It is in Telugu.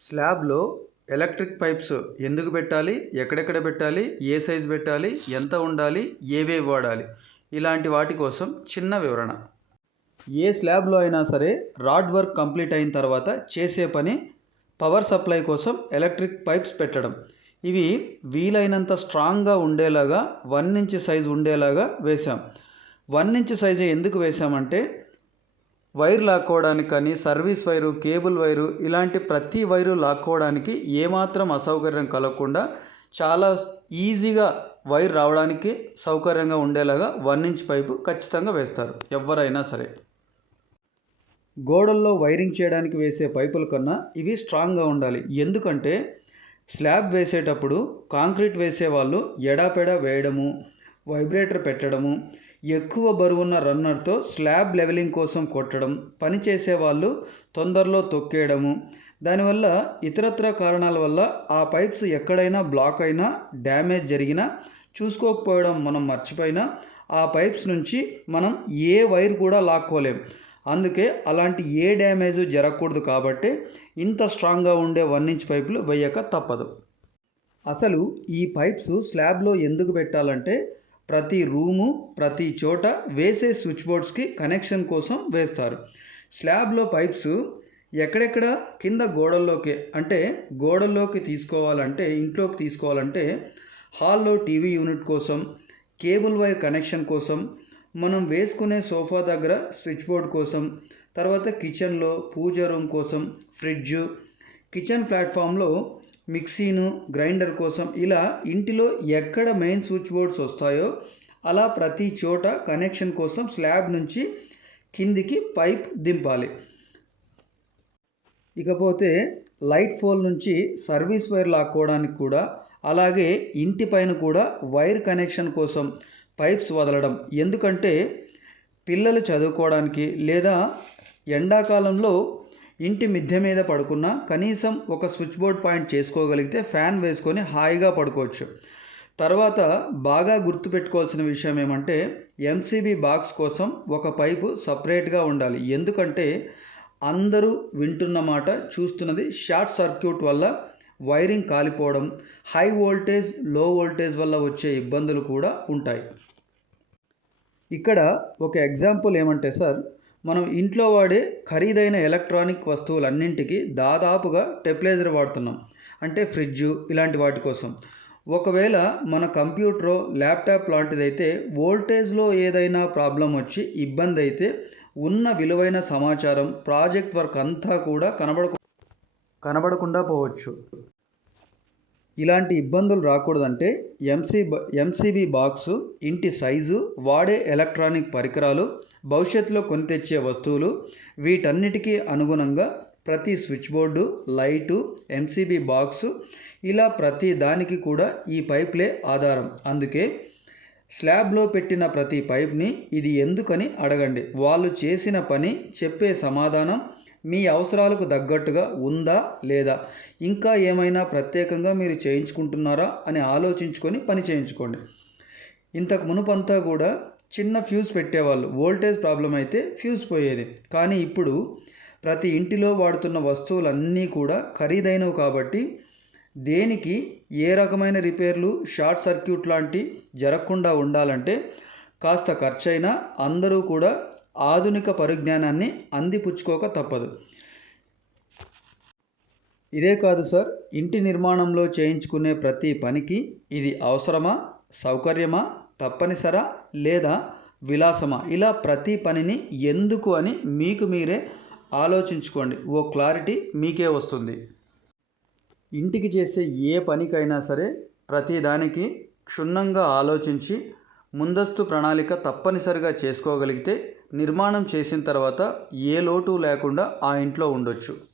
స్లాబ్లో ఎలక్ట్రిక్ పైప్స్ ఎందుకు పెట్టాలి? ఎక్కడెక్కడ పెట్టాలి? ఏ సైజ్ పెట్టాలి? ఎంత ఉండాలి? ఏవేవి వాడాలి? ఇలాంటి వాటి కోసం చిన్న వివరణ. ఏ స్లాబ్లో అయినా సరే రాడ్ వర్క్ కంప్లీట్ అయిన తర్వాత చేసే పని పవర్ సప్లై కోసం ఎలక్ట్రిక్ పైప్స్ పెట్టడం. ఇవి వీలైనంత స్ట్రాంగ్గా ఉండేలాగా వన్ ఇంచ్ సైజు ఉండేలాగా వేసాం వన్ ఇంచ్ సైజే ఎందుకు వేసామంటే వైర్ లాక్కోవడానికి కానీ సర్వీస్ వైరు కేబుల్ వైరు ఇలాంటి ప్రతి వైరు లాక్కోవడానికి ఏమాత్రం అసౌకర్యం కలగకుండా చాలా ఈజీగా వైర్ రావడానికి సౌకర్యంగా ఉండేలాగా వన్ ఇంచ్ పైపు ఖచ్చితంగా వేస్తారు ఎవరైనా సరే. గోడల్లో వైరింగ్ చేయడానికి వేసే పైపుల కన్నా ఇవి స్ట్రాంగ్గా ఉండాలి. ఎందుకంటే స్లాబ్ వేసేటప్పుడు కాంక్రీట్ వేసే వాళ్ళు ఎడాపెడా వేయడము వైబ్రేటర్ పెట్టడము ఎక్కువ బరువున్న రన్నర్తో స్లాబ్ లెవెలింగ్ కోసం కొట్టడం పని చేసే వాళ్ళు తొందరలో తొక్కేయడము. దానివల్ల ఇతరత్ర కారణాల వల్ల ఆ పైప్స్ ఎక్కడైనా బ్లాక్ అయినా డ్యామేజ్ జరిగినా చూసుకోకపోవడం మనం మర్చిపోయినా ఆ పైప్స్ నుంచి మనం ఏ వైర్ కూడా లాక్కోలేం. అందుకే అలాంటి ఏ డ్యామేజ్ జరగకూడదు కాబట్టి ఇంత స్ట్రాంగ్గా ఉండే వన్ ఇంచ్ పైపులు వేయక తప్పదు. అసలు ఈ పైప్స్ స్లాబ్లో ఎందుకు పెట్టాలంటే ప్రతి రూము ప్రతి చోట వేసే స్విచ్ బోర్డ్స్కి కనెక్షన్ కోసం వేస్తారు. స్లాబ్లో పైప్స్ ఎక్కడెక్కడ కింద గోడల్లోకి అంటే గోడల్లోకి తీసుకోవాలంటే ఇంట్లోకి తీసుకోవాలంటే హాల్లో టీవీ యూనిట్ కోసం కేబుల్ వైర్ కనెక్షన్ కోసం మనం వేసుకునే సోఫా దగ్గర స్విచ్ బోర్డ్ కోసం తర్వాత కిచెన్లో పూజ రూమ్ కోసం ఫ్రిడ్జ్ కిచెన్ ప్లాట్ఫామ్లో మిక్సీను గ్రైండర్ కోసం ఇలా ఇంటిలో ఎక్కడ మెయిన్ స్విచ్ బోర్డ్స్ వస్తాయో అలా ప్రతి చోట కనెక్షన్ కోసం స్లాబ్ నుంచి కిందికి పైప్ దింపాలి. ఇకపోతే లైట్ పోల్ నుంచి సర్వీస్ వైర్ లాక్కోవడానికి కూడా అలాగే ఇంటి పైన కూడా వైర్ కనెక్షన్ కోసం పైప్స్ వదలడం. ఎందుకంటే పిల్లలు చదువుకోవడానికి లేదా ఎండాకాలంలో ఇంటి మిద్దె మీద పడుకున్న కనీసం ఒక స్విచ్ బోర్డ్ పాయింట్ చేసుకోగలిగితే ఫ్యాన్ వేసుకొని హాయిగా పడుకోవచ్చు. తర్వాత బాగా గుర్తుపెట్టుకోవాల్సిన విషయం ఏమంటే ఎంసీబీ బాక్స్ కోసం ఒక పైపు సపరేట్గా ఉండాలి. ఎందుకంటే అందరూ వింటున్న మాట చూస్తున్నది షార్ట్ సర్క్యూట్ వల్ల వైరింగ్ కాలిపోవడం హై వోల్టేజ్లో వోల్టేజ్ వల్ల వచ్చే ఇబ్బందులు కూడా ఉంటాయి. ఇక్కడ ఒక ఎగ్జాంపుల్ ఏమంటే సార్ మనం ఇంట్లో వాడే ఖరీదైన ఎలక్ట్రానిక్ వస్తువులన్నింటికి దాదాపుగా టెప్లైజర్ వాడుతున్నాం. అంటే ఫ్రిడ్జ్ ఇలాంటి వాటి కోసం. ఒకవేళ మన కంప్యూటరో ల్యాప్టాప్ లాంటిదైతే వోల్టేజ్లో ఏదైనా ప్రాబ్లం వచ్చి ఇబ్బంది అయితే ఉన్న విలువైన సమాచారం ప్రాజెక్ట్ వర్క్ అంతా కూడా కనబడకు కనబడకుండా పోవచ్చు. ఇలాంటి ఇబ్బందులు రాకూడదంటే ఎంసీ ఎంసీబీ బాక్సు ఇంటి సైజు వాడే ఎలక్ట్రానిక్ పరికరాలు భవిష్యత్తులో కొని తెచ్చే వస్తువులు వీటన్నిటికీ అనుగుణంగా ప్రతి switch board light MCB box ఇలా ప్రతి దానికి కూడా ఈ పైప్లే ఆధారం. అందుకే స్లాబ్లో పెట్టిన ప్రతి పైప్ని ఇది ఎందుకని అడగండి. వాళ్ళు చేసిన పని చెప్పే సమాధానం మీ అవసరాలకు తగ్గట్టుగా ఉందా లేదా? ఇంకా ఏమైనా ప్రత్యేకంగా మీరు చేయించుకుంటున్నారా అని ఆలోచించుకొని పని చేయించుకోండి. ఇంతకు మునుపంతా కూడా చిన్న ఫ్యూజ్ పెట్టేవాళ్ళు. వోల్టేజ్ ప్రాబ్లం అయితే ఫ్యూజ్ పోయేది. కానీ ఇప్పుడు ప్రతి ఇంటిలో వాడుతున్న వస్తువులన్నీ కూడా ఖరీదైనవి కాబట్టి దేనికి ఏ రకమైన రిపేర్లు షార్ట్ సర్క్యూట్ లాంటి జరగకుండా ఉండాలంటే కాస్త ఖర్చైనా అందరూ కూడా ఆధునిక పరిజ్ఞానాన్ని అందిపుచ్చుకోక తప్పదు. ఇదే కాదు సార్ ఇంటి నిర్మాణంలో చేయించుకునే ప్రతి పనికి ఇది అవసరమా సౌకర్యమా తప్పనిసరా లేదా విలాసమా? ఇలా ప్రతి పనిని ఎందుకు అని మీకు మీరే ఆలోచించుకోండి. ఓ క్లారిటీ మీకే వస్తుంది. ఇంటికి చేసే ఏ పనికైనా సరే ప్రతిదానికి క్షుణ్ణంగా ఆలోచించి ముందస్తు ప్రణాళిక తప్పనిసరిగా చేసుకోగలిగితే నిర్మాణం చేసిన తర్వాత ఏ లోటు లేకుండా ఆ ఇంట్లో ఉండొచ్చు.